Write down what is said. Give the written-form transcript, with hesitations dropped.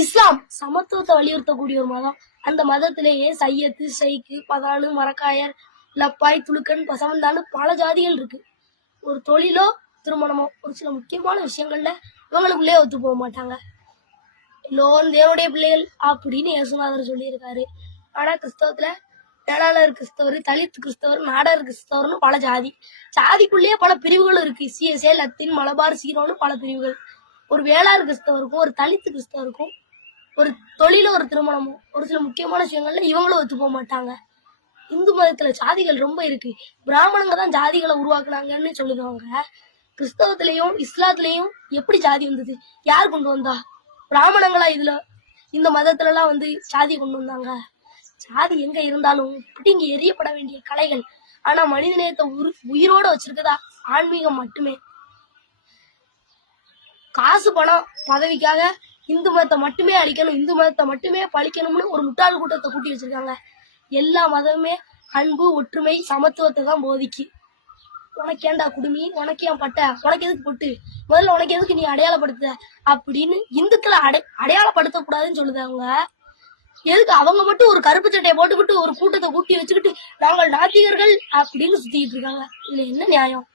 இஸ்லாம் சமத்துவத்தை வலியுறுத்தக்கூடிய ஒரு மதம். அந்த மதத்திலேயே சையத்து, ஷைக்கு, பதானு, மரக்காயர், லப்பாய், துலுக்கன், பசவந்தான்னு பல ஜாதிகள் இருக்கு. ஒரு தொழிலோ திருமணமோ ஒரு சில முக்கியமான விஷயங்கள்ல இவங்களுக்குள்ளே ஒத்து போக மாட்டாங்க. எல்லோரும் தேவனுடைய பிள்ளைகள் அப்படின்னு இயேசுநாதர் சொல்லியிருக்காரு. ஆனா கிறிஸ்தவத்துல வேளாளர் கிறிஸ்தவர், தலித் கிறிஸ்தவர், நாடர் கிறிஸ்தவர்னு பல ஜாதி. ஜாதிக்குள்ளேயே பல பிரிவுகள் இருக்கு. சிஎஸ்ஏ, லத்தீன், மலபார், சீரோன்னு பல பிரிவுகள். ஒரு வேளாளர் கிறிஸ்தவருக்கும் ஒரு தலித் கிறிஸ்தவருக்கும் ஒரு தொழில ஒரு திருமணமோ ஒரு சில முக்கியமான விஷயங்கள்ல இவங்களும் ஒத்து போக மாட்டாங்க. இந்து மதத்துல ஜாதிகள் ரொம்ப இருக்கு. பிராமணங்க தான் ஜாதிகளை உருவாக்குனாங்கன்னு சொல்லுவாங்க. கிறிஸ்தவத்திலையும் இஸ்லாத்திலையும் எப்படி ஜாதி வந்தது? யார் கொண்டு வந்தா? பிராமணங்களா இதுல இந்த மதத்துல எல்லாம் வந்து ஜாதி கொண்டு வந்தாங்க? ஜாதி எங்க இருந்தாலும் பிடிங்கி எரியப்பட வேண்டிய கலைகள். ஆனா மனிதநேயத்தை உயிரோட வச்சிருக்கதா ஆன்மீகம் மட்டுமே. காசு, பணம், பதவிக்காக இந்து மதத்தை மட்டுமே அழிக்கணும், இந்து மதத்தை மட்டுமே பழிக்கணும்னு ஒரு முட்டாள் கூட்டத்தை கூட்டி வச்சிருக்காங்க. எல்லா மதமுமே அன்பு, ஒற்றுமை, சமத்துவத்தை தான் போதிக்கு. உனக்கு ஏண்டா குடுமி, உனக்கு ஏன் பட்ட, உனக்கு எதுக்கு பொட்டு, முதல்ல உனக்கு எதுக்கு நீ அடையாளப்படுத்த அப்படின்னு இந்துக்களை அடையாளப்படுத்த கூடாதுன்னு சொல்லுது. அவங்க எதுக்கு அவங்க மட்டும் ஒரு கருப்பு சட்டையை போட்டுக்கிட்டு ஒரு கூட்டத்தை கூட்டி வச்சுக்கிட்டு நாங்கள் நாத்திகர்கள் அப்படின்னு சுத்திட்டு இருக்காங்க. இதுல என்ன நியாயம்?